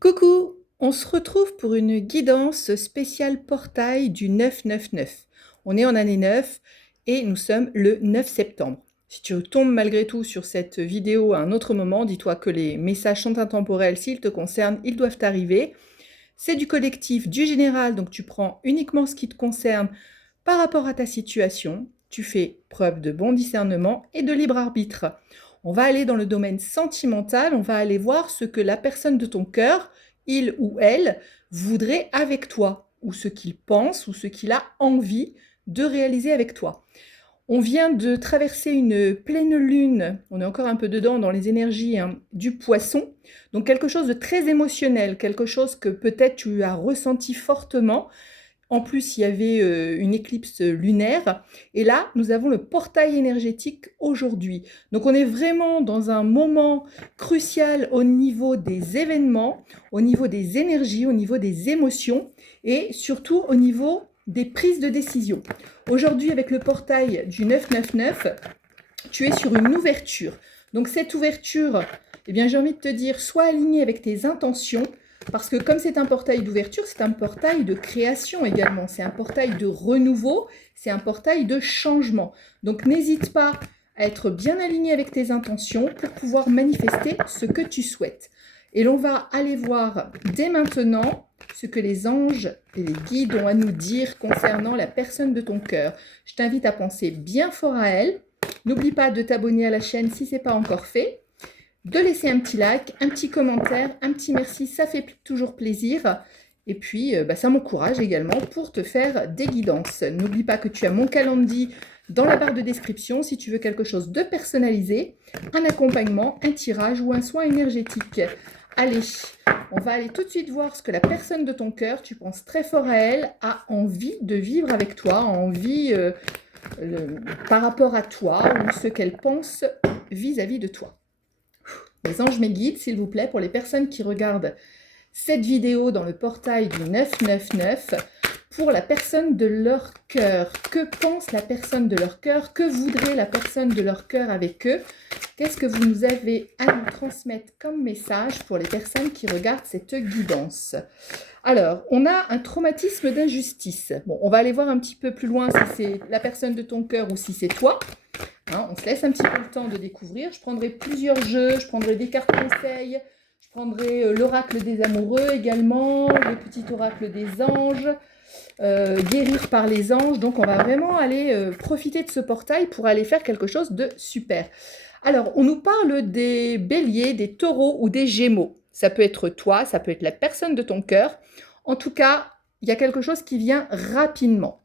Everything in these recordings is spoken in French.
Coucou, on se retrouve pour une guidance spéciale portail du 999. On est en année 9 et nous sommes le 9 septembre. Si tu tombes malgré tout sur cette vidéo à un autre moment, dis-toi que les messages sont intemporels. S'ils te concernent, ils doivent t'arriver. C'est du collectif, du général, donc tu prends uniquement ce qui te concerne par rapport à ta situation. Tu fais preuve de bon discernement et de libre arbitre. On va aller dans le domaine sentimental, on va aller voir ce que la personne de ton cœur, il ou elle, voudrait avec toi, ou ce qu'il pense, ou ce qu'il a envie de réaliser avec toi. On vient de traverser une pleine lune, on est encore un peu dedans dans les énergies du poisson, donc quelque chose de très émotionnel, quelque chose que peut-être tu as ressenti fortement. En plus, il y avait une éclipse lunaire. Et là, nous avons le portail énergétique aujourd'hui. Donc, on est vraiment dans un moment crucial au niveau des événements, au niveau des énergies, au niveau des émotions et surtout au niveau des prises de décision. Aujourd'hui, avec le portail du 999, tu es sur une ouverture. Donc, cette ouverture, eh bien, j'ai envie de te dire, sois aligné avec tes intentions. Parce que comme c'est un portail d'ouverture, c'est un portail de création également, c'est un portail de renouveau, c'est un portail de changement. Donc n'hésite pas à être bien aligné avec tes intentions pour pouvoir manifester ce que tu souhaites. Et l'on va aller voir dès maintenant ce que les anges et les guides ont à nous dire concernant la personne de ton cœur. Je t'invite à penser bien fort à elle. N'oublie pas de t'abonner à la chaîne si ce n'est pas encore fait. De laisser un petit like, un petit commentaire, un petit merci, ça fait toujours plaisir. Et puis, ça m'encourage également pour te faire des guidances. N'oublie pas que tu as mon calendrier dans la barre de description si tu veux quelque chose de personnalisé, un accompagnement, un tirage ou un soin énergétique. Allez, on va aller tout de suite voir ce que la personne de ton cœur, tu penses très fort à elle, a envie de vivre avec toi, envie par rapport à toi ou ce qu'elle pense vis-à-vis de toi. Les anges, mes guides, s'il vous plaît, pour les personnes qui regardent cette vidéo dans le portail du 999, pour la personne de leur cœur. Que pense la personne de leur cœur? Que voudrait la personne de leur cœur avec eux? Qu'est-ce que vous nous avez à nous transmettre comme message pour les personnes qui regardent cette guidance? Alors, on a un traumatisme d'injustice. Bon, on va aller voir un petit peu plus loin si c'est la personne de ton cœur ou si c'est toi. On se laisse un petit peu le temps de découvrir. Je prendrai plusieurs jeux, je prendrai des cartes conseils, je prendrai l'oracle des amoureux également, le petit oracle des anges, guérir par les anges. Donc on va vraiment aller profiter de ce portail pour aller faire quelque chose de super. Alors, on nous parle des béliers, des taureaux ou des gémeaux. Ça peut être toi, ça peut être la personne de ton cœur. En tout cas, il y a quelque chose qui vient rapidement.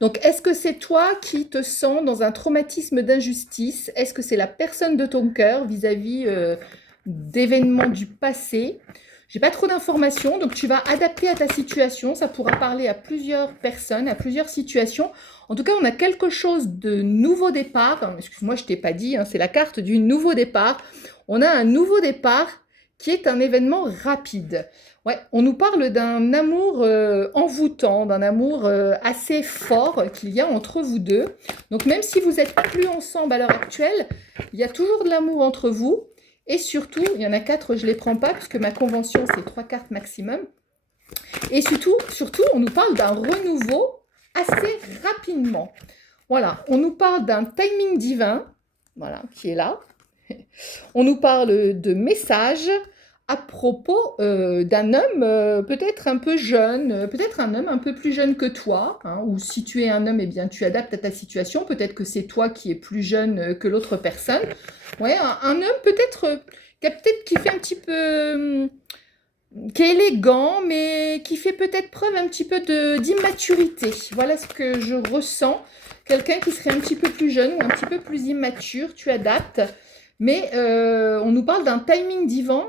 Donc, est-ce que c'est toi qui te sens dans un traumatisme d'injustice? Est-ce que c'est la personne de ton cœur vis-à-vis d'événements du passé? J'ai pas trop d'informations, donc tu vas adapter à ta situation. Ça pourra parler à plusieurs personnes, à plusieurs situations. En tout cas, on a quelque chose de nouveau départ. Excuse-moi, je t'ai pas dit, c'est la carte du nouveau départ. On a un nouveau départ qui est un événement rapide. Ouais, on nous parle d'un amour envoûtant, d'un amour assez fort qu'il y a entre vous deux. Donc même si vous n'êtes plus ensemble à l'heure actuelle, il y a toujours de l'amour entre vous. Et surtout, il y en a 4, je ne les prends pas puisque ma convention, c'est 3 cartes maximum. Et surtout, on nous parle d'un renouveau assez rapidement. Voilà, on nous parle d'un timing divin, voilà, qui est là. On nous parle de messages à propos d'un homme peut-être un peu jeune, peut-être un homme un peu plus jeune que toi, ou si tu es un homme, eh bien tu adaptes à ta situation, peut-être que c'est toi qui es plus jeune que l'autre personne. Ouais, un homme peut-être qui fait un petit peu, qui est élégant, mais qui fait peut-être preuve un petit peu d'immaturité. Voilà ce que je ressens. Quelqu'un qui serait un petit peu plus jeune ou un petit peu plus immature, tu adaptes. Mais on nous parle d'un timing divin,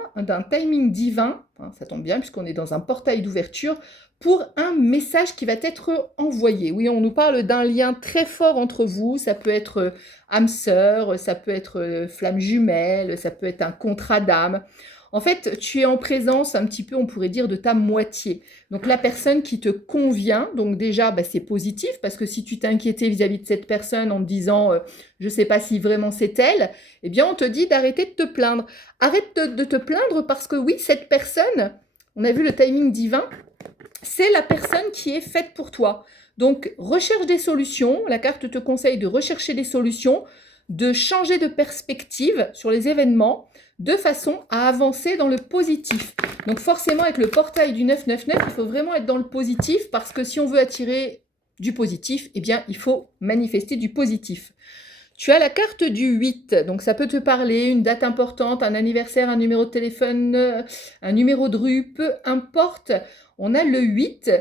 ça tombe bien puisqu'on est dans un portail d'ouverture, pour un message qui va être envoyé. Oui, on nous parle d'un lien très fort entre vous, ça peut être âme sœur, ça peut être flamme jumelle, ça peut être un contrat d'âme. En fait, tu es en présence un petit peu, on pourrait dire, de ta moitié. Donc la personne qui te convient, donc déjà, bah, c'est positif, parce que si tu t'inquiétais vis-à-vis de cette personne en te disant je ne sais pas si vraiment c'est elle, eh bien on te dit d'arrêter de te plaindre. Arrête de te plaindre parce que oui, cette personne, on a vu le timing divin, c'est la personne qui est faite pour toi. Donc, recherche des solutions. La carte te conseille de rechercher des solutions, de changer de perspective sur les événements, de façon à avancer dans le positif. Donc, forcément, avec le portail du 999, il faut vraiment être dans le positif, parce que si on veut attirer du positif, eh bien, il faut manifester du positif. Tu as la carte du 8, donc ça peut te parler, une date importante, un anniversaire, un numéro de téléphone, un numéro de rue, peu importe. On a le 8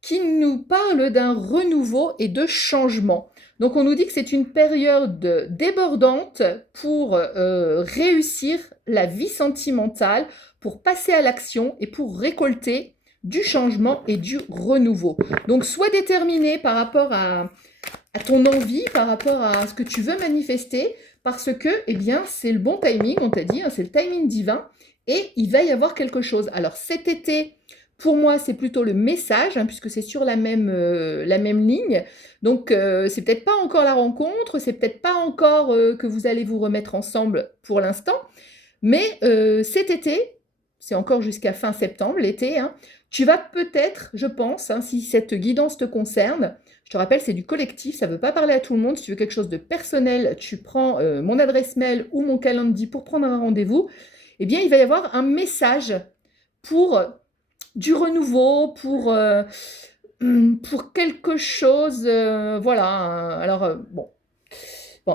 qui nous parle d'un renouveau et de changement. Donc on nous dit que c'est une période débordante pour réussir la vie sentimentale, pour passer à l'action et pour récolter du changement et du renouveau. Donc sois déterminé par rapport à ton envie, par rapport à ce que tu veux manifester, parce que, eh bien, c'est le bon timing, on t'a dit, hein, c'est le timing divin, et il va y avoir quelque chose. Alors cet été, pour moi, c'est plutôt le message, hein, puisque c'est sur la même ligne. Donc, c'est peut-être pas encore la rencontre, c'est peut-être pas encore que vous allez vous remettre ensemble pour l'instant, mais cet été, c'est encore jusqu'à fin septembre, l'été, hein, tu vas peut-être, je pense, hein, si cette guidance te concerne, je te rappelle, c'est du collectif, ça ne veut pas parler à tout le monde. Si tu veux quelque chose de personnel, tu prends mon adresse mail ou mon calendrier pour prendre un rendez-vous. Eh bien, il va y avoir un message pour du renouveau, pour quelque chose, voilà. Alors, bon,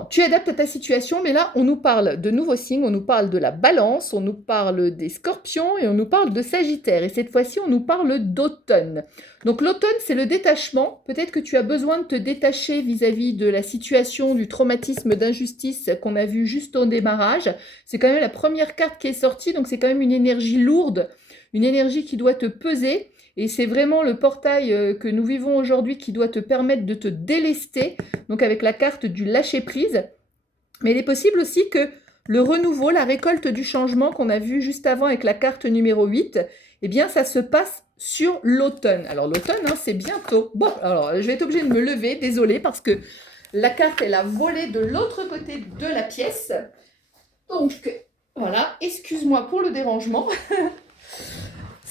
tu adaptes à ta situation, mais là, on nous parle de nouveaux signes, on nous parle de la balance, on nous parle des scorpions et on nous parle de sagittaire. Et cette fois-ci, on nous parle d'automne. Donc l'automne, c'est le détachement. Peut-être que tu as besoin de te détacher vis-à-vis de la situation, du traumatisme d'injustice qu'on a vu juste au démarrage. C'est quand même la première carte qui est sortie, donc c'est quand même une énergie lourde, une énergie qui doit te peser. Et c'est vraiment le portail que nous vivons aujourd'hui qui doit te permettre de te délester, donc avec la carte du lâcher-prise. Mais il est possible aussi que le renouveau, la récolte du changement qu'on a vu juste avant avec la carte numéro 8, eh bien ça se passe sur l'automne. Alors l'automne, hein, c'est bientôt. Bon, alors je vais être obligée de me lever, désolée, parce que la carte, elle a volé de l'autre côté de la pièce. Donc, voilà, excuse-moi pour le dérangement.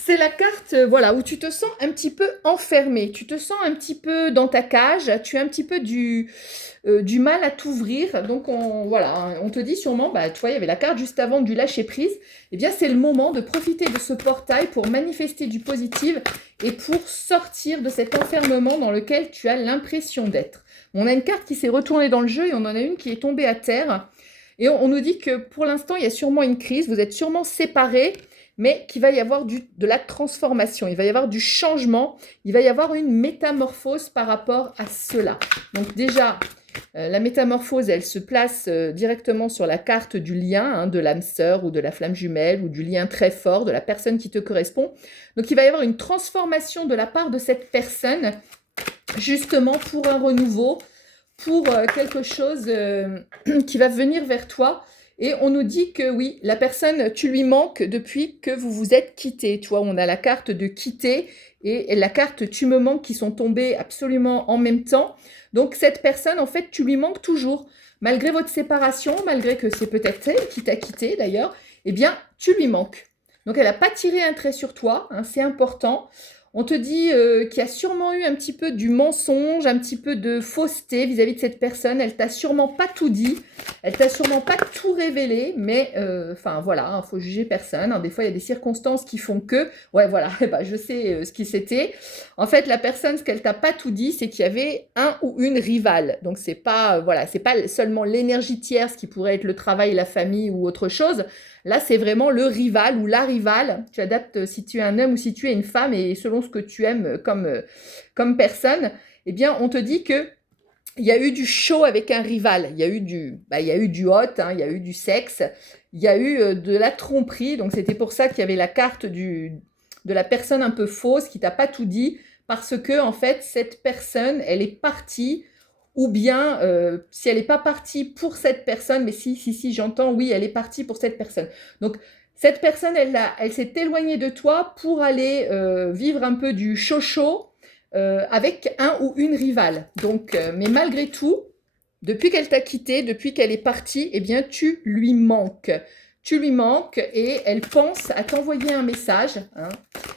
C'est la carte, voilà, où tu te sens un petit peu enfermé, tu te sens un petit peu dans ta cage, tu as un petit peu du mal à t'ouvrir. Donc, voilà, on te dit sûrement, bah, tu vois, il y avait la carte juste avant du lâcher-prise. Eh bien, c'est le moment de profiter de ce portail pour manifester du positif et pour sortir de cet enfermement dans lequel tu as l'impression d'être. On a une carte qui s'est retournée dans le jeu et on en a une qui est tombée à terre. Et on nous dit que pour l'instant, il y a sûrement une crise, vous êtes sûrement séparés, mais qu'il va y avoir de la transformation, il va y avoir du changement, il va y avoir une métamorphose par rapport à cela. Donc déjà, la métamorphose, elle se place directement sur la carte du lien, hein, de l'âme sœur ou de la flamme jumelle ou du lien très fort de la personne qui te correspond. Donc il va y avoir une transformation de la part de cette personne, justement pour un renouveau, pour quelque chose qui va venir vers toi. Et on nous dit que oui, la personne, tu lui manques depuis que vous vous êtes quittés. Tu vois, on a la carte de quitter et la carte tu me manques qui sont tombées absolument en même temps. Donc cette personne, en fait, tu lui manques toujours. Malgré votre séparation, malgré que c'est peut-être elle qui t'a quitté d'ailleurs, eh bien, tu lui manques. Donc elle n'a pas tiré un trait sur toi, hein, c'est important. On te dit qu'il y a sûrement eu un petit peu du mensonge, un petit peu de fausseté vis-à-vis de cette personne. Elle t'a sûrement pas tout dit, elle t'a sûrement pas tout révélé, mais enfin voilà, il faut juger personne. Hein. Des fois, il y a des circonstances qui font que, ouais voilà, bah, je sais ce qui c'était. En fait, la personne, ce qu'elle t'a pas tout dit, c'est qu'il y avait un ou une rivale. Donc c'est pas voilà, c'est pas seulement l'énergie tierce qui pourrait être le travail, la famille ou autre chose. Là, c'est vraiment le rival ou la rivale. Tu adaptes si tu es un homme ou si tu es une femme et selon ce que tu aimes comme personne, eh bien, on te dit que il y a eu du show avec un rival. Il y a eu du hot, hein, il y a eu du sexe, il y a eu de la tromperie. Donc, c'était pour ça qu'il y avait la carte de la personne un peu fausse qui t'a pas tout dit parce que, en fait, cette personne, elle est partie. Ou bien, si elle n'est pas partie pour cette personne, mais si, j'entends, oui, elle est partie pour cette personne. Donc, Cette personne, elle s'est éloignée de toi pour aller vivre un peu du chocho avec un ou une rivale. Donc, mais malgré tout, depuis qu'elle t'a quitté, depuis qu'elle est partie, eh bien, tu lui manques. Tu lui manques et elle pense à t'envoyer un message. Hein.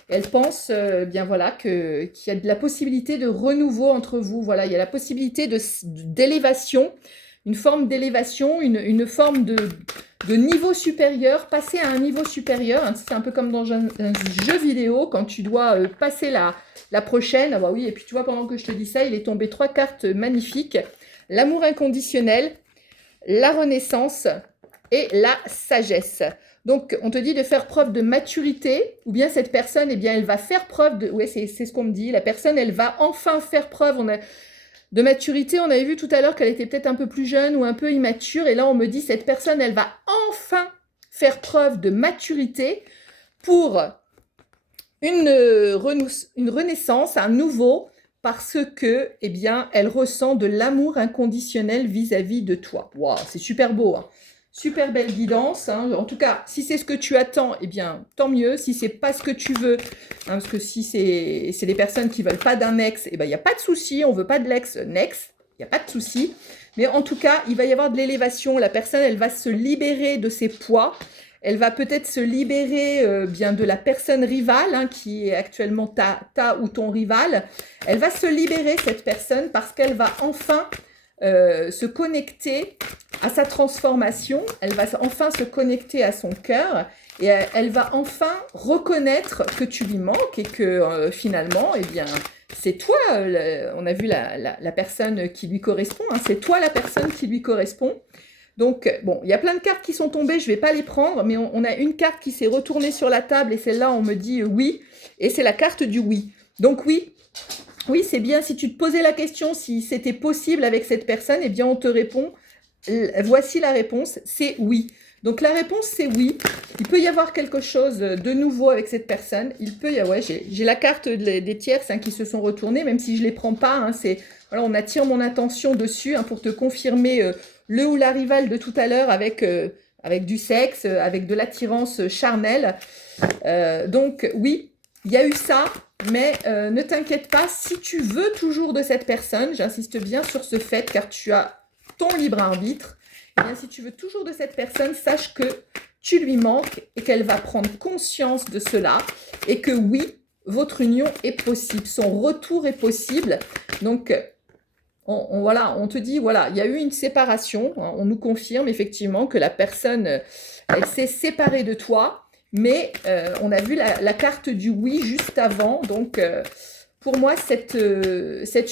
Elle pense, bien voilà, qu'il y a de la possibilité de renouveau entre vous. Voilà, il y a la possibilité d'élévation, une forme d'élévation, une forme de niveau supérieur, passer à un niveau supérieur. Hein. C'est un peu comme dans un jeu vidéo, quand tu dois passer la prochaine. Ah bah oui, et puis tu vois, pendant que je te dis ça, il est tombé 3 cartes magnifiques. L'amour inconditionnel, la renaissance et la sagesse. Donc, on te dit de faire preuve de maturité, ou bien cette personne, eh bien, elle va faire preuve de... Oui, c'est ce qu'on me dit. La personne, elle va enfin faire preuve de maturité. On avait vu tout à l'heure qu'elle était peut-être un peu plus jeune ou un peu immature. Et là, on me dit, cette personne, elle va enfin faire preuve de maturité pour une renaissance, un nouveau, parce que, eh bien, elle ressent de l'amour inconditionnel vis-à-vis de toi. Waouh, c'est super beau, hein. Super belle guidance. Hein. En tout cas, si c'est ce que tu attends, eh bien, tant mieux. Si c'est pas ce que tu veux, hein, parce que si c'est des personnes qui veulent pas d'un ex, eh ben, il n'y a pas de souci. On veut pas de l'ex-nex, il n'y a pas de souci. Mais en tout cas, il va y avoir de l'élévation. La personne, elle va se libérer de ses poids. Elle va peut-être se libérer bien de la personne rivale, hein, qui est actuellement ta ou ton rival. Elle va se libérer, cette personne, parce qu'elle va enfin se connecter à sa transformation. Elle va enfin se connecter à son cœur. Et elle va enfin reconnaître que tu lui manques et que finalement, eh bien, c'est toi, on a vu la personne qui lui correspond, hein, c'est toi la personne qui lui correspond. Donc, bon, il y a plein de cartes qui sont tombées, je ne vais pas les prendre, mais on a une carte qui s'est retournée sur la table et celle-là, on me dit oui, et c'est la carte du oui. Donc oui, oui, c'est bien, si tu te posais la question si c'était possible avec cette personne, eh bien, on te répond, voici la réponse, c'est oui. Donc la réponse, c'est oui. Il peut y avoir quelque chose de nouveau avec cette personne. Il peut y avoir, ouais, j'ai la carte des tierces hein, qui se sont retournées, même si je ne les prends pas. Hein, voilà, on attire mon attention dessus hein, pour te confirmer le ou la rivale de tout à l'heure avec du sexe, avec de l'attirance charnelle. Donc oui, il y a eu ça, mais ne t'inquiète pas, si tu veux toujours de cette personne, j'insiste bien sur ce fait, car tu as ton libre arbitre, eh bien, si tu veux toujours de cette personne, sache que tu lui manques et qu'elle va prendre conscience de cela et que oui, votre union est possible, son retour est possible. Donc, voilà, on te dit, voilà, il y a eu une séparation, hein, on nous confirme effectivement que la personne, elle s'est séparée de toi, mais on a vu la carte du oui juste avant, donc pour moi, cette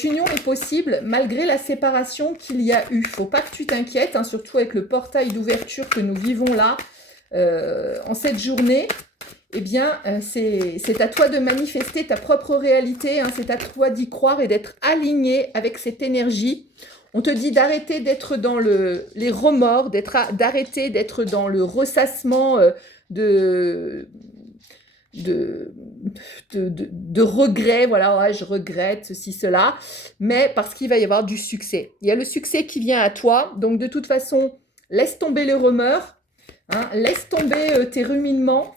union est possible malgré la séparation qu'il y a eu. Il ne faut pas que tu t'inquiètes, hein, surtout avec le portail d'ouverture que nous vivons là, en cette journée. Eh bien, c'est à toi de manifester ta propre réalité, hein, c'est à toi d'y croire et d'être aligné avec cette énergie. On te dit d'arrêter d'être dans les remords, d'arrêter d'être dans le ressassement de regrets, voilà, ouais, je regrette ceci, cela, mais parce qu'il va y avoir du succès. Il y a le succès qui vient à toi, donc de toute façon, laisse tomber les remords, hein, laisse tomber tes ruminements,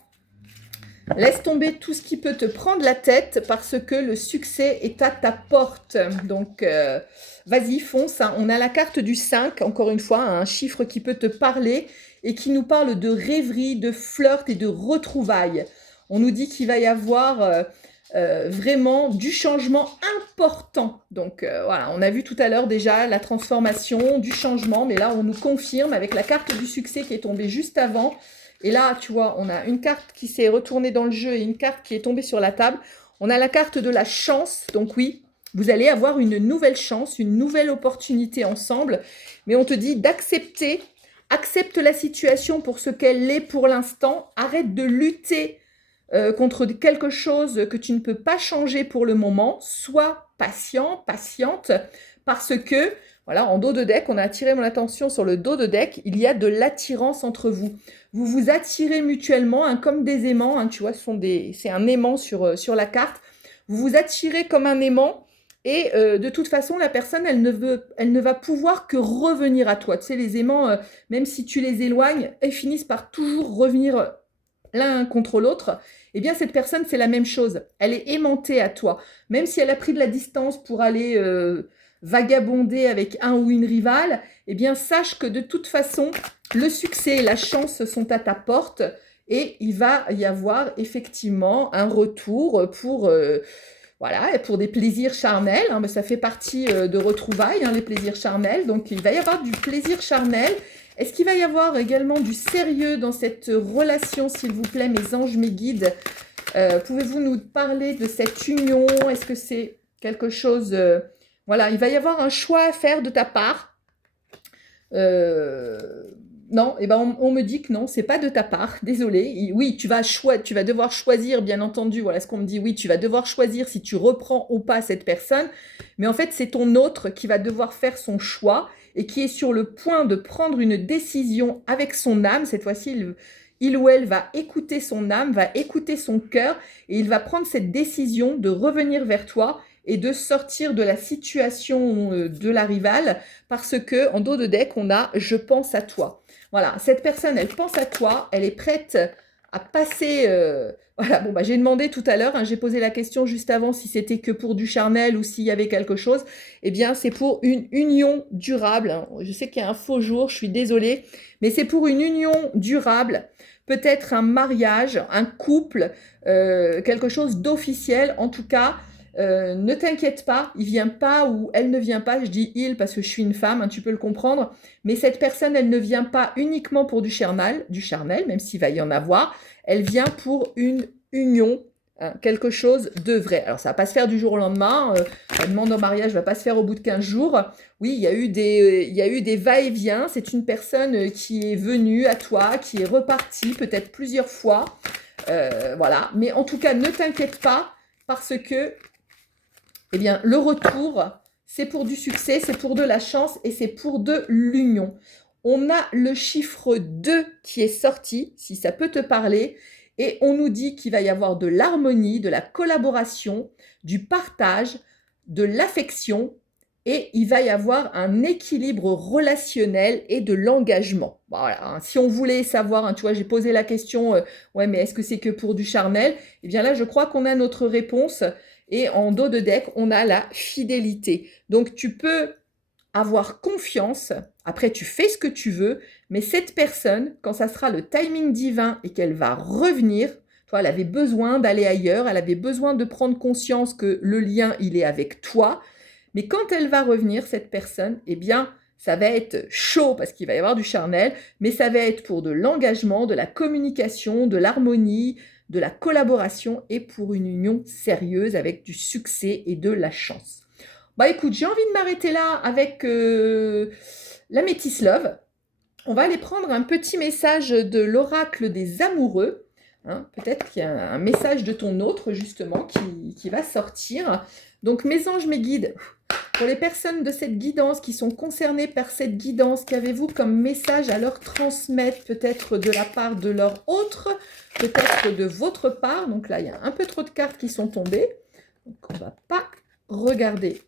laisse tomber tout ce qui peut te prendre la tête parce que le succès est à ta porte. Donc, vas-y, fonce. Hein. On a la carte du 5, encore une fois, un chiffre qui peut te parler et qui nous parle de rêverie, de flirt et de retrouvailles. On nous dit qu'il va y avoir vraiment du changement important. Donc, voilà, on a vu tout à l'heure déjà la transformation, du changement, mais là, on nous confirme avec la carte du succès qui est tombée juste avant. Et là, tu vois, on a une carte qui s'est retournée dans le jeu et une carte qui est tombée sur la table. On a la carte de la chance. Donc oui, vous allez avoir une nouvelle chance, une nouvelle opportunité ensemble. Mais on te dit d'accepter, accepte la situation pour ce qu'elle est pour l'instant. Arrête de lutter contre quelque chose que tu ne peux pas changer pour le moment. Sois patient, patiente, parce que... Voilà, en dos de deck, on a attiré mon attention sur le dos de deck, il y a de l'attirance entre vous. Vous vous attirez mutuellement, hein, comme des aimants, hein, tu vois, c'est un aimant sur la carte. Vous vous attirez comme un aimant et de toute façon, la personne, elle ne va pouvoir que revenir à toi. Tu sais, les aimants, même si tu les éloignes, elles finissent par toujours revenir l'un contre l'autre, eh bien cette personne, c'est la même chose. Elle est aimantée à toi. Même si elle a pris de la distance pour aller vagabonder avec un ou une rivale, eh bien sache que de toute façon, le succès et la chance sont à ta porte et il va y avoir effectivement un retour pour... voilà, et pour des plaisirs charnels, hein, ça fait partie de retrouvailles, hein, les plaisirs charnels. Donc, il va y avoir du plaisir charnel. Est-ce qu'il va y avoir également du sérieux dans cette relation, s'il vous plaît, mes anges, mes guides? Pouvez-vous nous parler de cette union? Est-ce que c'est quelque chose... voilà, il va y avoir un choix à faire de ta part. Non, eh ben on me dit que non, c'est pas de ta part, désolé. Oui, tu vas devoir choisir, bien entendu, voilà ce qu'on me dit, oui, tu vas devoir choisir si tu reprends ou pas cette personne, mais en fait, c'est ton autre qui va devoir faire son choix et qui est sur le point de prendre une décision avec son âme. Cette fois-ci, il ou elle va écouter son âme, va écouter son cœur et il va prendre cette décision de revenir vers toi et de sortir de la situation de la rivale parce que en dos de deck, on a « je pense à toi ». Voilà, cette personne, elle pense à toi, elle est prête à passer... voilà, bon, bah, j'ai demandé tout à l'heure, hein, j'ai posé la question juste avant si c'était que pour du charnel ou s'il y avait quelque chose. Eh bien, c'est pour une union durable. Hein. Je sais qu'il y a un faux jour, je suis désolée, mais c'est pour une union durable. Peut-être un mariage, un couple, quelque chose d'officiel. En tout cas, ne t'inquiète pas, il vient pas ou elle ne vient pas. Je dis il parce que je suis une femme, hein, tu peux le comprendre. Mais cette personne, elle ne vient pas uniquement pour du charnel, même s'il va y en avoir. Elle vient pour une union, hein, quelque chose de vrai. Alors, ça va pas se faire du jour au lendemain. La demande en mariage va pas se faire au bout de 15 jours. Oui, il y a eu des va-et-vient. C'est une personne qui est venue à toi, qui est repartie peut-être plusieurs fois. Voilà. Mais en tout cas, ne t'inquiète pas parce que eh bien, le retour, c'est pour du succès, c'est pour de la chance et c'est pour de l'union. On a le chiffre 2 qui est sorti, si ça peut te parler, et on nous dit qu'il va y avoir de l'harmonie, de la collaboration, du partage, de l'affection, et il va y avoir un équilibre relationnel et de l'engagement. Voilà, hein. Si on voulait savoir, hein, tu vois, j'ai posé la question, ouais, mais est-ce que c'est que pour du charnel? Eh bien là, je crois qu'on a notre réponse. Et en dos de deck, on a la fidélité. Donc, tu peux avoir confiance. Après, tu fais ce que tu veux. Mais cette personne, quand ça sera le timing divin et qu'elle va revenir, toi, elle avait besoin d'aller ailleurs. Elle avait besoin de prendre conscience que le lien, il est avec toi. Mais quand elle va revenir, cette personne, eh bien, ça va être chaud parce qu'il va y avoir du charnel, mais ça va être pour de l'engagement, de la communication, de l'harmonie, de la collaboration et pour une union sérieuse avec du succès et de la chance. Bah écoute, j'ai envie de m'arrêter là avec la Métis Love. On va aller prendre un petit message de l'oracle des amoureux. Hein, peut-être qu'il y a un message de ton autre justement qui va sortir. Donc mes anges, mes guides, pour les personnes de cette guidance qui sont concernées par cette guidance, qu'avez-vous comme message à leur transmettre, peut-être de la part de leur autre, peut-être de votre part? Donc là, il y a un peu trop de cartes qui sont tombées. Donc on ne va pas regarder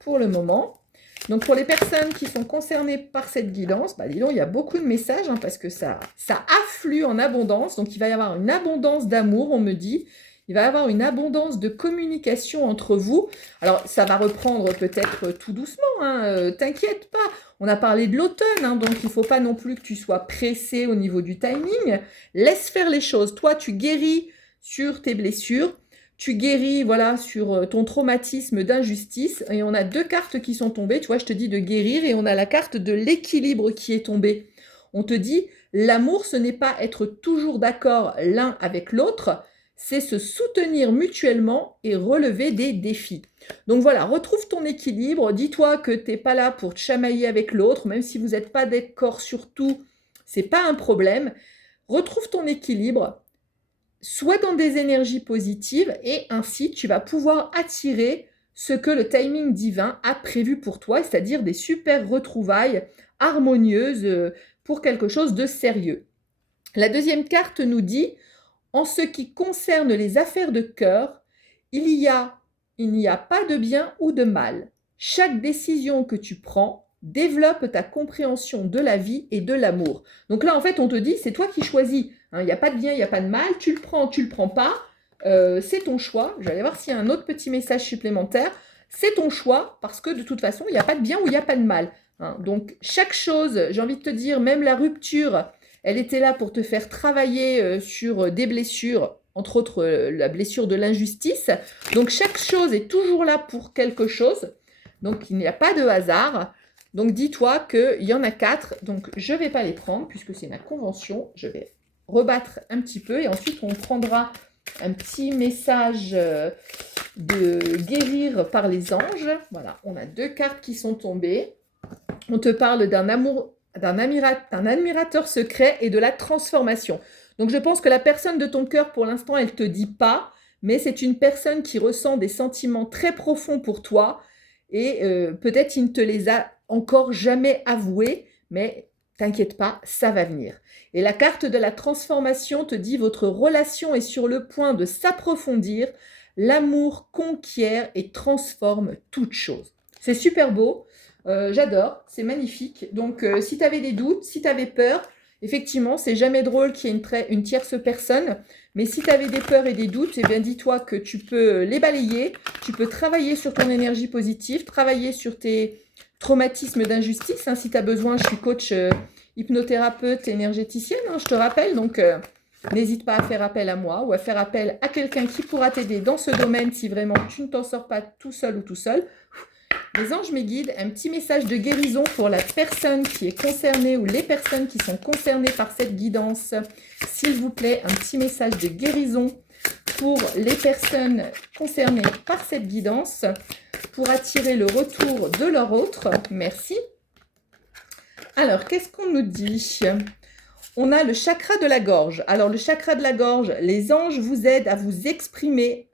pour le moment. Donc pour les personnes qui sont concernées par cette guidance, bah dis donc, il y a beaucoup de messages hein, parce que ça afflue en abondance. Donc il va y avoir une abondance d'amour, on me dit. Il va y avoir une abondance de communication entre vous. Alors, ça va reprendre peut-être tout doucement, hein, t'inquiète pas. On a parlé de l'automne, hein, donc il ne faut pas non plus que tu sois pressé au niveau du timing. Laisse faire les choses. Toi, tu guéris sur tes blessures. Tu guéris, voilà, sur ton traumatisme d'injustice. Et on a deux cartes qui sont tombées. Tu vois, je te dis de guérir et on a la carte de l'équilibre qui est tombée. On te dit, l'amour, ce n'est pas être toujours d'accord l'un avec l'autre, c'est se soutenir mutuellement et relever des défis. Donc voilà, retrouve ton équilibre, dis-toi que tu n'es pas là pour te chamailler avec l'autre, même si vous n'êtes pas d'accord sur tout, c'est pas un problème. Retrouve ton équilibre, sois dans des énergies positives et ainsi tu vas pouvoir attirer ce que le timing divin a prévu pour toi, c'est-à-dire des super retrouvailles harmonieuses pour quelque chose de sérieux. La deuxième carte nous dit: en ce qui concerne les affaires de cœur, il n'y a pas de bien ou de mal. Chaque décision que tu prends développe ta compréhension de la vie et de l'amour. Donc là, en fait, on te dit, c'est toi qui choisis. hein. Il n'y a pas de bien, il n'y a pas de mal. Tu le prends pas. C'est ton choix. Je vais aller voir s'il y a un autre petit message supplémentaire. C'est ton choix parce que de toute façon, il n'y a pas de bien ou il n'y a pas de mal, hein. Donc, chaque chose, j'ai envie de te dire, même la rupture, elle était là pour te faire travailler sur des blessures, entre autres la blessure de l'injustice. Donc, chaque chose est toujours là pour quelque chose. Donc, il n'y a pas de hasard. Donc, dis-toi qu'il y en a 4. Donc, je ne vais pas les prendre puisque c'est ma convention. Je vais rebattre un petit peu et ensuite, on prendra un petit message de guérir par les anges. Voilà, on a 2 cartes qui sont tombées. On te parle d'un amour, d'un admirateur secret et de la transformation. Donc, je pense que la personne de ton cœur, pour l'instant, elle ne te dit pas, mais c'est une personne qui ressent des sentiments très profonds pour toi et peut-être il ne te les a encore jamais avoués, mais t'inquiète pas, ça va venir. Et la carte de la transformation te dit votre relation est sur le point de s'approfondir. L'amour conquiert et transforme toute chose. C'est super beau. J'adore, c'est magnifique. Donc, si tu avais des doutes, si tu avais peur, effectivement, c'est jamais drôle qu'il y ait une tierce personne. Mais si tu avais des peurs et des doutes, eh bien, dis-toi que tu peux les balayer. Tu peux travailler sur ton énergie positive, travailler sur tes traumatismes d'injustice. Hein, si tu as besoin, je suis coach hypnothérapeute énergéticienne, hein, je te rappelle. Donc, n'hésite pas à faire appel à moi ou à faire appel à quelqu'un qui pourra t'aider dans ce domaine si vraiment tu ne t'en sors pas tout seul ou tout seul. Les anges, mes guides, un petit message de guérison pour la personne qui est concernée ou les personnes qui sont concernées par cette guidance. S'il vous plaît, un petit message de guérison pour les personnes concernées par cette guidance pour attirer le retour de leur autre. Merci. Alors, qu'est-ce qu'on nous dit ? On a le chakra de la gorge. Alors, le chakra de la gorge, les anges vous aident à vous exprimer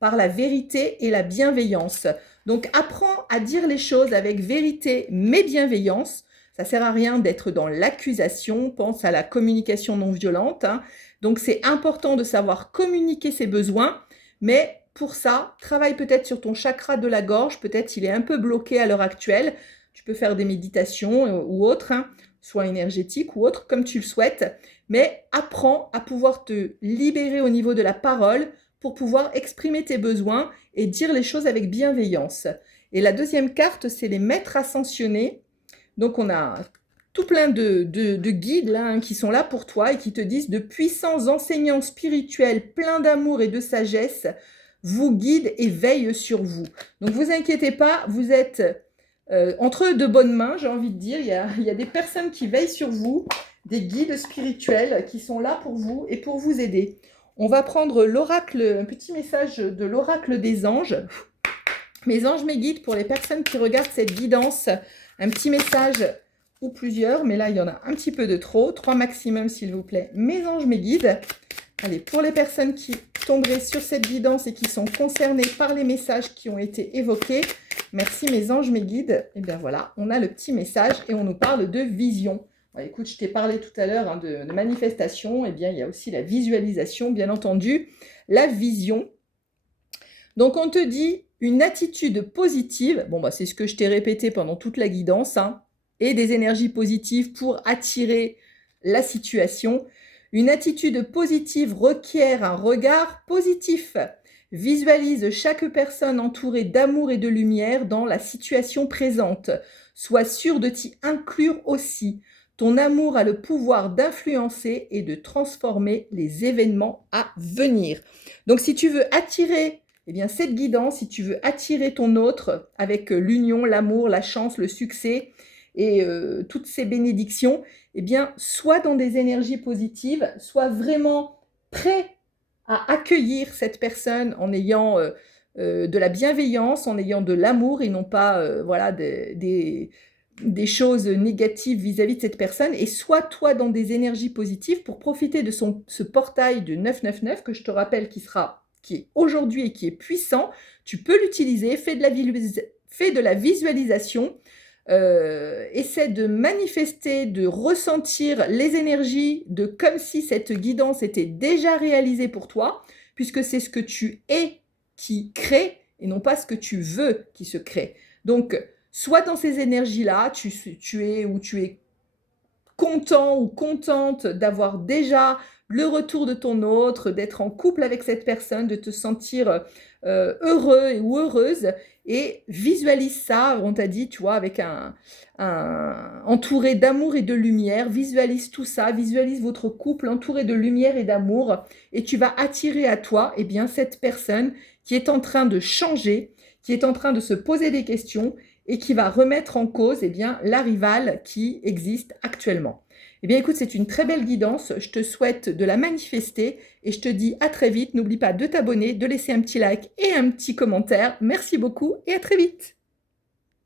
par la vérité et la bienveillance. Donc, apprends à dire les choses avec vérité mais bienveillance. Ça ne sert à rien d'être dans l'accusation. Pense à la communication non violente, hein. Donc, c'est important de savoir communiquer ses besoins. Mais pour ça, travaille peut-être sur ton chakra de la gorge. Peut-être il est un peu bloqué à l'heure actuelle. Tu peux faire des méditations ou autres, hein, soit énergétiques ou autres, comme tu le souhaites. Mais apprends à pouvoir te libérer au niveau de la parole pour pouvoir exprimer tes besoins et dire les choses avec bienveillance. Et la deuxième carte, c'est les maîtres ascensionnés. Donc, on a tout plein de guides là, hein, qui sont là pour toi et qui te disent de puissants enseignants spirituels pleins d'amour et de sagesse vous guident et veillent sur vous. Donc, vous inquiétez pas, vous êtes entre de bonnes mains, j'ai envie de dire. Il y a des personnes qui veillent sur vous, des guides spirituels qui sont là pour vous et pour vous aider. On va prendre l'oracle, un petit message de l'oracle des anges. Mes anges, mes guides, pour les personnes qui regardent cette guidance, un petit message ou plusieurs, mais là, il y en a un petit peu de trop. 3 maximum, s'il vous plaît. Mes anges, mes guides. Allez, pour les personnes qui tomberaient sur cette guidance et qui sont concernées par les messages qui ont été évoqués, merci mes anges, mes guides. Et bien voilà, on a le petit message et on nous parle de vision. Écoute, je t'ai parlé tout à l'heure, hein, de manifestation. Eh bien, il y a aussi la visualisation, bien entendu, la vision. Donc, on te dit une attitude positive. Bon, bah, c'est ce que je t'ai répété pendant toute la guidance, hein, et des énergies positives pour attirer la situation. Une attitude positive requiert un regard positif. Visualise chaque personne entourée d'amour et de lumière dans la situation présente. Sois sûr de t'y inclure aussi. Ton amour a le pouvoir d'influencer et de transformer les événements à venir. Donc, si tu veux attirer cette guidance, si tu veux attirer ton autre avec l'union, l'amour, la chance, le succès et toutes ces bénédictions, sois dans des énergies positives, sois vraiment prêt à accueillir cette personne en ayant de la bienveillance, en ayant de l'amour et non pas des choses négatives vis-à-vis de cette personne, et sois toi dans des énergies positives pour profiter de ce portail de 999 que je te rappelle qui est aujourd'hui et qui est puissant. Tu peux l'utiliser, fais de la visualisation, essaie de manifester, de ressentir les énergies comme si cette guidance était déjà réalisée pour toi, puisque c'est ce que tu es qui crée et non pas ce que tu veux qui se crée. Donc, soit dans ces énergies-là, tu es content ou contente d'avoir déjà le retour de ton autre, d'être en couple avec cette personne, de te sentir heureux ou heureuse, et visualise ça, on t'a dit, tu vois, avec entouré d'amour et de lumière, visualise tout ça, visualise votre couple entouré de lumière et d'amour, et tu vas attirer à toi, eh bien, cette personne qui est en train de changer, qui est en train de se poser des questions, et qui va remettre en cause, eh bien, la rivale qui existe actuellement. Eh bien, écoute, c'est une très belle guidance. Je te souhaite de la manifester et je te dis à très vite. N'oublie pas de t'abonner, de laisser un petit like et un petit commentaire. Merci beaucoup et à très vite.